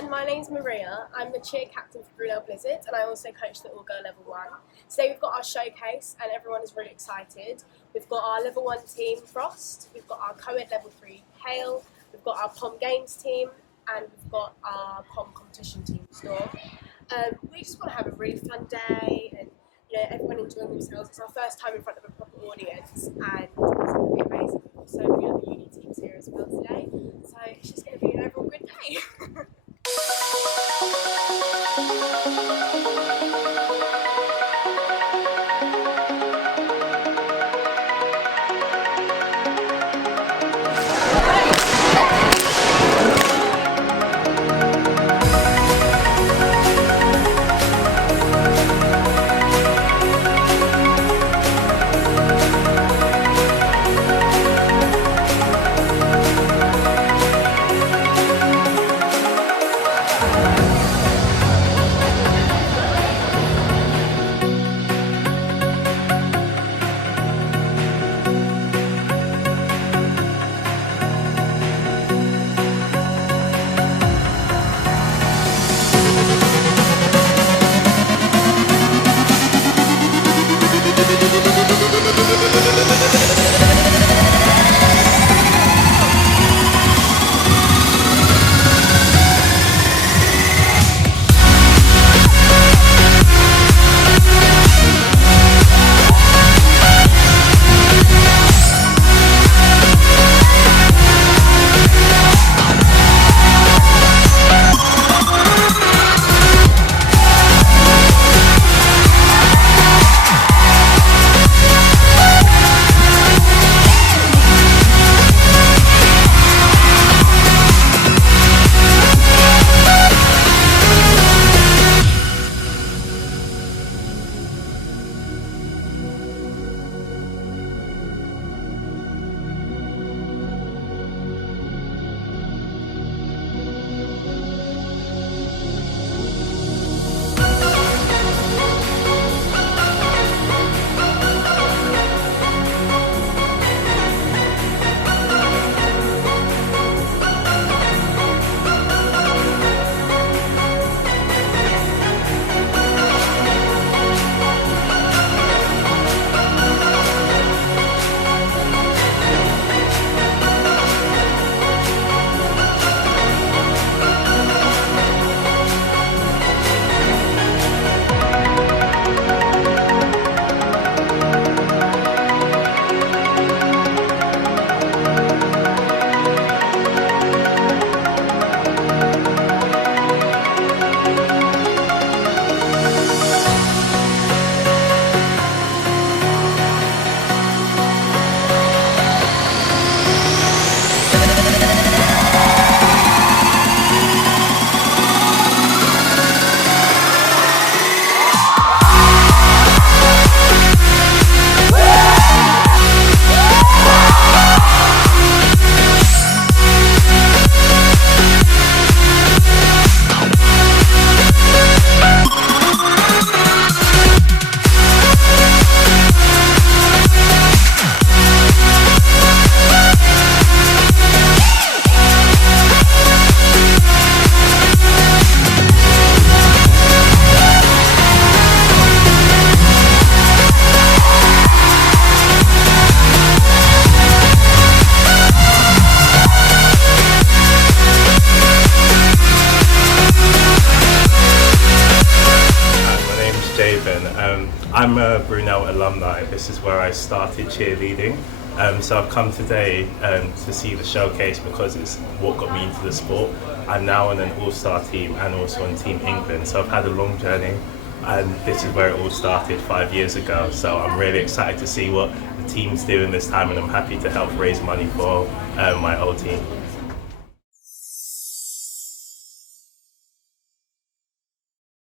everyone, my name's Maria. I'm the cheer captain for Brunel Blizzard and I also coach the All Girl Level 1. Today we've got our showcase and everyone is really excited. We've got our Level 1 team Frost, we've got our Co-ed Level 3 Hale, we've got our POM Games team and we've got our POM competition team Storm. We just want to have a really fun day and everyone enjoying themselves. It's our first time in front of a proper audience and it's going to be amazing. We've got so many other uni teams here as well today, so it's just going to be an overall good day. I'm a Brunel alumni. This is where I started cheerleading. So I've come today to see the showcase because it's what got me into the sport. I'm now on an all-star team and also on Team England. So I've had a long journey and this is where it all started 5 years ago. So I'm really excited to see what the team's doing this time and I'm happy to help raise money for my old team.